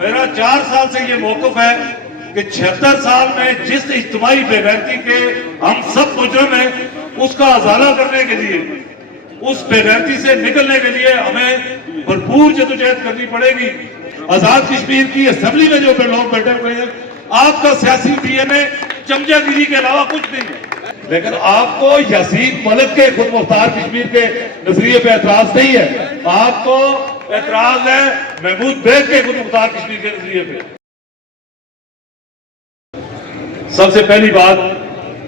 میرا 4 سال سے یہ موقف ہے کہ 76 سال میں جس اجتماعی بے غیرتی کے ہم سب مجرم ہیں، اس کا ازالہ کرنے کے لیے، اس بے غیرتی سے نکلنے کے لیے ہمیں بھرپور جدوجہد کرنی پڑے گی۔ آزاد کشمیر کی اسمبلی میں جو لوگ بیٹھے ہوئے ہیں، آپ کا سیاسی ڈی این اے چمچہ گیری کے علاوہ کچھ نہیں ہے، لیکن آپ کو یاسین ملک کے خود مختار کشمیر کے نظریے پہ اعتراض نہیں ہے، آپ کو اعتراض ہے محمود بیگ کے خود مختار کشمیر کے نظریے پہ۔ سب سے پہلی بات،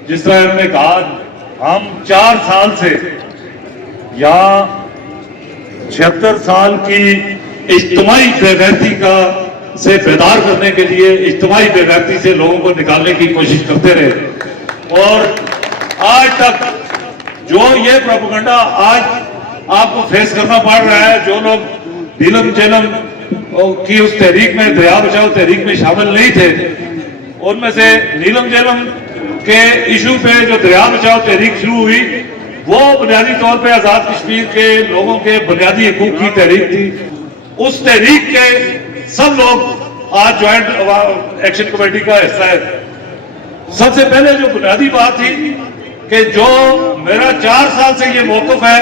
جس طرح انہوں نے کہا، ہم 4 سال سے یہاں 76 سال کی اجتماعی بے غیرتی سے بیدار کرنے کے لیے، اجتماعی بے غیرتی سے لوگوں کو نکالنے کی کوشش کرتے رہے، اور آج تک جو یہ پروپیگنڈا آج آپ کو فیس کرنا پڑ رہا ہے، جو لوگ نیلم جیلم کی اس تحریک میں، دریا بچاؤ تحریک میں شامل نہیں تھے، ان میں سے نیلم جیلم کے ایشو پہ جو دریا بچاؤ تحریک شروع ہوئی، وہ بنیادی طور پہ آزاد کشمیر کے لوگوں کے بنیادی حقوق کی تحریک تھی۔ اس تحریک کے سب لوگ آج جوائنٹ ایکشن کمیٹی کا حصہ ہے۔ سب سے پہلے جو بنیادی بات تھی کہ جو میرا 4 سال سے یہ موقف ہے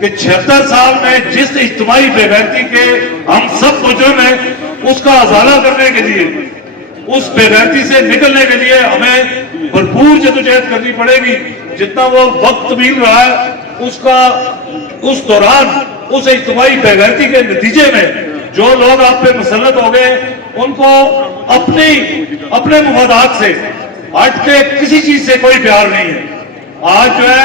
کہ 76 سال میں جس اجتماعی بے غیرتی کے ہم سب مجرم ہیں، اس کا ازالہ کرنے کے لیے، اس بے غیرتی سے نکلنے کے لیے ہمیں بھرپور جدوجہد کرنی پڑے گی۔ جتنا وہ وقت طویل رہا ہے، اس دوران اس اجتماعی بے غیرتی کے نتیجے میں جو لوگ آپ پہ مسلط ہو گئے، ان کو اپنے مفادات سے ہٹ کے کسی چیز سے کوئی پیار نہیں ہے۔ آج جو ہے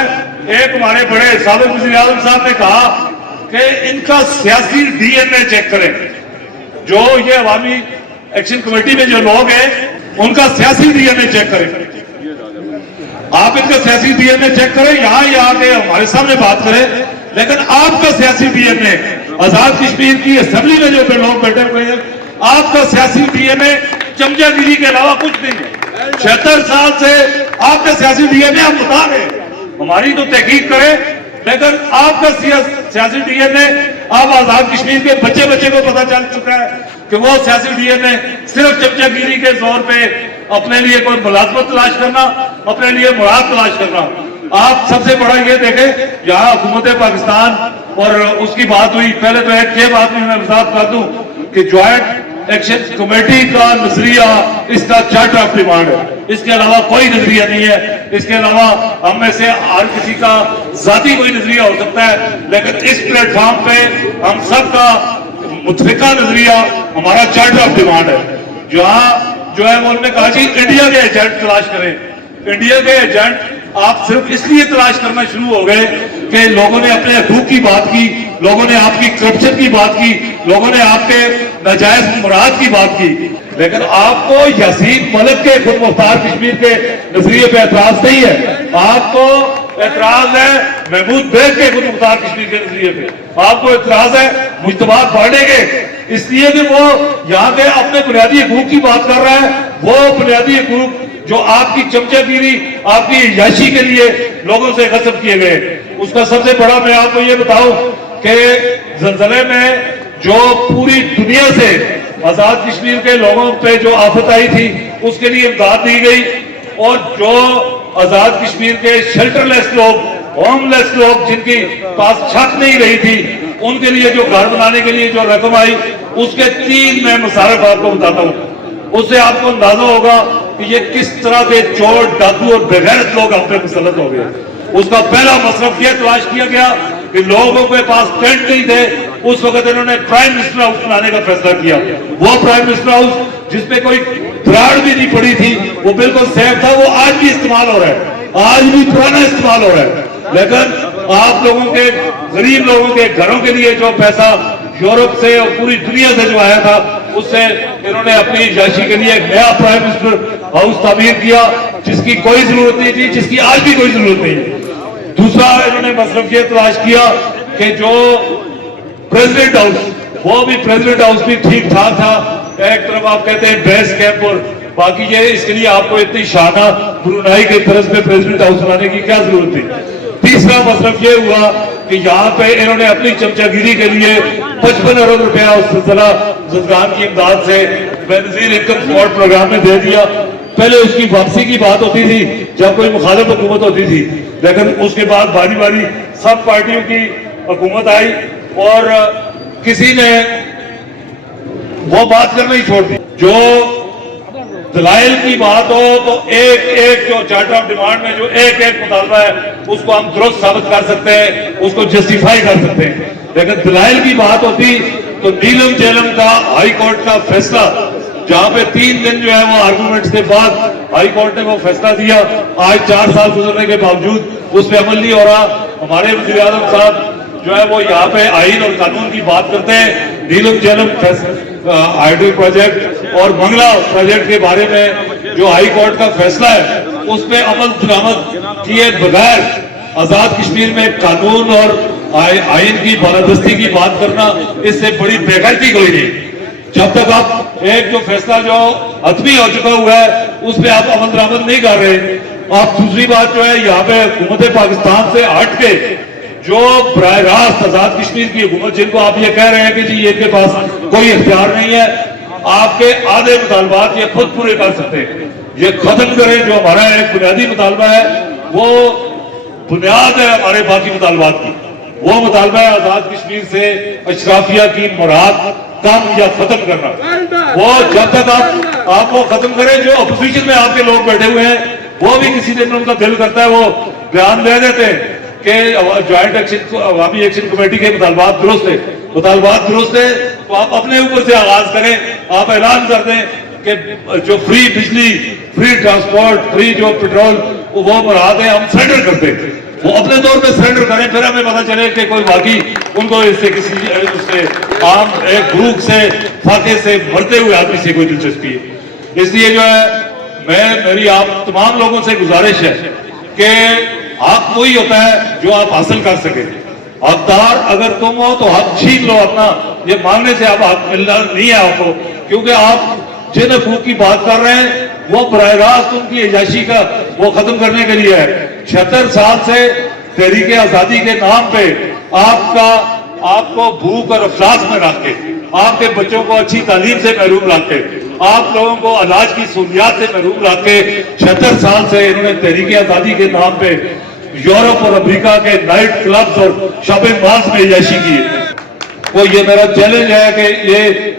ایک ہمارے بڑے سابق وزیر اعظم صاحب نے کہا کہ ان کا سیاسی ڈی این اے چیک کریں، جو یہ عوامی ایکشن کمیٹی میں جو لوگ ہیں ان کا سیاسی ڈی این اے چیک کریں۔ آپ ان کا سیاسی ڈی این اے چیک کریں، یہاں ہی آ کے ہمارے سامنے بات کریں، لیکن آپ کا سیاسی ڈی این اے، آزاد کشمیر کی اسمبلی میں جو لوگ بیٹھے ہوئے ہیں، آپ کا سیاسی ڈی این اے چمچہ گیری کے علاوہ کچھ نہیں ہے۔ 76 سال سے آپ کا سیاسی ڈی این اے ہم بتا رہے ہیں، ہماری تو تحقیق کریں، لیکن آپ کا سیاسی ڈی این اے اب آزاد کشمیر کے بچے کو پتا چل چکا ہے کہ وہ سیاسی ڈی این اے صرف چمچہ گیری کے زور پہ اپنے لیے کوئی ملازمت تلاش کرنا، اپنے لیے مراد تلاش کرنا۔ آپ سب سے بڑا یہ دیکھیں، یہاں حکومت پاکستان اور اس کی بات ہوئی، پہلے تو ایک یہ بات میں وضاحت کر دوں کہ جوائنٹ ایکشن کمیٹی کا نظریہ اس کا چارٹر آف ڈیمانڈ ہے، اس کے علاوہ کوئی نظریہ نہیں ہے۔ اس کے علاوہ ہم میں سے ہر کسی کا ذاتی کوئی نظریہ ہو سکتا ہے، لیکن اس پلیٹ فارم پہ ہم سب کا متفقہ نظریہ ہمارا چارٹر آف ڈیمانڈ ہے۔ جہاں جو ہے وہ انہوں نے کہا جی انڈیا کے ایجنٹ تلاش کریں۔ انڈیا کے ایجنٹ آپ صرف اس لیے تلاش کرنا شروع ہو گئے کہ لوگوں نے اپنے حقوق کی بات کی، لوگوں نے آپ کی کرپشن کی بات کی، لوگوں نے آپ کے ناجائز مراد کی بات کی، لیکن آپ کو یاسین ملک کے خود مختار کشمیر کے نظریے پہ اعتراض نہیں ہے، آپ کو اعتراض ہے محمود بیگ کے خود مختار کشمیر کے نظریے پہ، آپ کو اعتراض ہے مجتبیٰ پارٹی کے، اس لیے کہ وہ یہاں کے اپنے بنیادی حقوق کی بات کر رہا ہے۔ وہ بنیادی حقوق جو آپ کی چمچہ گیری، آپ کی عیاشی کے لیے لوگوں سے غصب کیے گئے، اس کا سب سے بڑا میں آپ کو یہ بتاؤں کہ زلزلے میں جو پوری دنیا سے آزاد کشمیر کے لوگوں پہ جو آفت آئی تھی، اس کے لیے امداد دی گئی، اور جو آزاد کشمیر کے شیلٹر لیس لوگ، ہوم لیس لوگ، جن کی پاس چھت نہیں رہی تھی، ان کے لیے جو گھر بنانے کے لیے جو رقم آئی، اس کے 3 میں مصارف آپ کو بتاتا ہوں۔ اس سے آپ کو اندازہ ہوگا کہ یہ کس طرح کے چور، ڈاکو اور بغیرت لوگ آپ پہ مسلط ہو گئے۔ اس کا پہلا مصرف یہ تلاش کیا گیا کہ لوگوں کے پاس ٹینٹ نہیں تھے، اس وقت انہوں نے پرائم منسٹر ہاؤس بنانے کا فیصلہ کیا۔ وہ پرائم منسٹر ہاؤس جس پہ کوئی دراڑ بھی نہیں پڑی تھی، وہ بالکل سیف تھا، وہ آج بھی استعمال ہو رہا ہے، آج بھی پرانا استعمال ہو رہا ہے۔ لیکن آپ لوگوں کے، غریب لوگوں کے گھروں کے لیے جو پیسہ یورپ سے اور پوری دنیا سے جو آیا تھا، اس سے انہوں نے اپنی عیاشی کے لیے ایک نیا پرائم منسٹر ہاؤس تعمیر کیا، جس کی کوئی ضرورت نہیں تھی، جس کی آج بھی کوئی ضرورت نہیں ہے۔ دوسرا انہوں نے مصرف یہ تلاش کیا کہ جو پریزیڈنٹ ہاؤس، وہ بھی پریزیڈنٹ ہاؤس بھی ٹھیک ٹھاک تھا، ایک طرف آپ کہتے ہیں بیس کیمپ، اور باقی یہ اس کے لیے آپ کو اتنی شانہ برونائی کے طرز پہ پریزیڈنٹ ہاؤس بنانے کی کیا ضرورت تھی۔ تیسرا مصرف یہ ہوا کہ یہاں پہ انہوں نے اپنی چمچہ گیری کے لیے 55 ارب روپیہ اس سلسلہ زدگان کی امداد سے بے نظیر انکم سپورٹ پروگرام میں دے دیا. پہلے اس کی واپسی کی بات ہوتی تھی جب کوئی مخالف حکومت ہوتی تھی، لیکن اس کے بعد باری باری سب پارٹیوں کی حکومت آئی اور کسی نے وہ بات کرنا ہی چھوڑ دی. جو دلائل کی بات ہو تو ایک ایک جو چارٹر آف ڈیمانڈ میں جو ایک ایک مطالبہ ہے اس کو ہم درست ثابت کر سکتے ہیں، اس کو جسٹیفائی کر سکتے ہیں. لیکن دلائل کی بات ہوتی تو نیلم جیلم کا ہائی کورٹ کا فیصلہ، جہاں پہ 3 دن جو ہے وہ آرگومنٹس کے بعد ہائی کورٹ نے وہ فیصلہ دیا، آج 4 سال گزرنے کے باوجود اس پہ عمل نہیں ہو رہا. ہمارے وزیر اعظم صاحب جو ہے وہ یہاں پہ آئین اور قانون کی بات کرتے ہیں. نیلم جیلم ہائیڈرو پروجیکٹ اور منگلا پروجیکٹ کے بارے میں جو ہائی کورٹ کا فیصلہ ہے اس پہ عمل درآمد کیے بغیر آزاد کشمیر میں قانون اور آئین کی بالادستی کی بات کرنا اس سے بڑی بے غیرتی کوئی نہیں. جب تک آپ ایک جو فیصلہ جو حتمی ہو چکا ہوا ہے اس پہ آپ عمل درآمد نہیں کر رہے. آپ دوسری بات جو ہے یہاں پہ حکومت پاکستان سے ہٹ کے جو براہ راست آزاد کشمیر کی حکومت، جن کو آپ یہ کہہ رہے ہیں کہ جی ان کے پاس کوئی اختیار نہیں ہے، آپ کے آدھے مطالبات یہ خود پورے کر سکتے ہیں. یہ ختم کریں جو ہمارا ایک بنیادی مطالبہ ہے، وہ بنیاد ہے ہمارے باقی مطالبات کی. وہ مطالبہ ہے آزاد کشمیر سے اشرافیہ کی مراد کم یا ختم کرنا. وہ جب تک آپ وہ ختم کریں، جو اپوزیشن میں آپ کے لوگ بیٹھے ہوئے ہیں وہ بھی کسی دن ان کا دل کرتا ہے وہ بیان دے دیتے ہیں کہ جوائنٹ ایکشن عوامی ایکشن کمیٹی کے مطالبات درست ہے. مطالبات درست ہے تو آپ اپنے اوپر سے آغاز کریں. آپ اعلان کر دیں کہ جو فری بجلی، فری ٹرانسپورٹ، فری جو پیٹرول وہ مراد ہیں ہم سرنڈر کرتے ہیں. وہ اپنے طور پہ سرنڈر کریں، پھر ہمیں پتہ چلے کہ کوئی باقی ان کو اس سے کسی اس سے عام ایک گروپ سے فاقے سے مرتے ہوئے آدمی سے کوئی دلچسپی ہے. اس لیے جو ہے میری آپ تمام لوگوں سے گزارش ہے کہ حق وہی ہوتا ہے جو آپ حاصل کر سکیں. حقدار اگر تم ہو تو حق چھین لو اپنا. یہ مانگنے سے آپ حق ملنا نہیں ہے آپ کو، کیونکہ آپ جن حقوق کی بات کر رہے ہیں وہ براہ راست ان کی عیاشی کا وہ ختم کرنے کے لیے ہے. 76 سال سے تحریک آزادی کے نام پہ آپ کو بھوک اور افلاس میں رکھ کے، آپ کے بچوں کو اچھی تعلیم سے محروم رکھ کے، آپ لوگوں کو علاج کی سہولیات سے محروم رکھ کے 76 سال سے انہوں نے تحریک آزادی کے نام پہ یورپ اور امریکہ کے نائٹ کلبز اور شاپنگ مالز میں عیاشی کی ہے. وہ یہ میرا چیلنج ہے کہ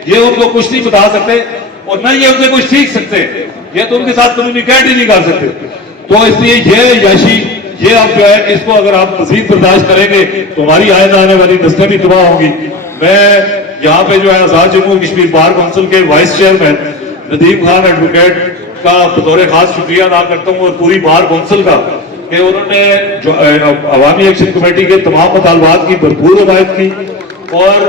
یہ ان کو کچھ نہیں بتا سکتے اور نہ یہ ان سے کچھ سیکھ سکتے. یہ تو ان کے ساتھ کمیونیکیٹ ہی نہیں کر سکتے. تو اس لیے یہ عیاشی یہ اب جو ہے اس کو اگر آپ مزید برداشت کریں گے تو ہماری آئندہ آنے والی نسلیں بھی تباہ ہوں گی. میں یہاں پہ جو ہے آزاد جموں کشمیر بار کونسل کے vice chairman Nadeem Khan advocate کا بطور خاص شکریہ ادا کرتا ہوں اور پوری بار کونسل کا کہ انہوں نے جو عوامی ایکشن کمیٹی کے تمام مطالبات کی بھرپور حمایت کی اور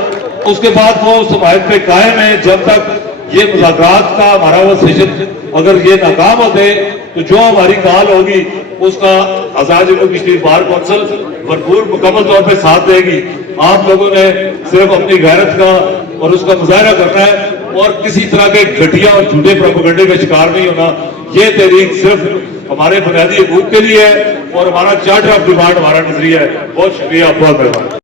اس کے بعد وہ اس حمایت پہ قائم ہے. جب تک یہ مذاکرات کا ہمارا وہ سیشن اگر یہ ناکام ہوتے تو جو ہماری کال ہوگی اس کا آزاد جموں کشمیر بار کونسل بھرپور مکمل طور پہ ساتھ دے گی. آپ لوگوں نے صرف اپنی غیرت کا اور اس کا مظاہرہ کرنا ہے اور کسی طرح کے گھٹیا اور جھوٹے پروپیگنڈے کا شکار نہیں ہونا. یہ تحریک صرف ہمارے بنیادی حقوق کے لیے ہے اور ہمارا چارٹر آف ڈیمانڈ ہمارا نظریہ ہے. بہت شکریہ، بہت مہربانی.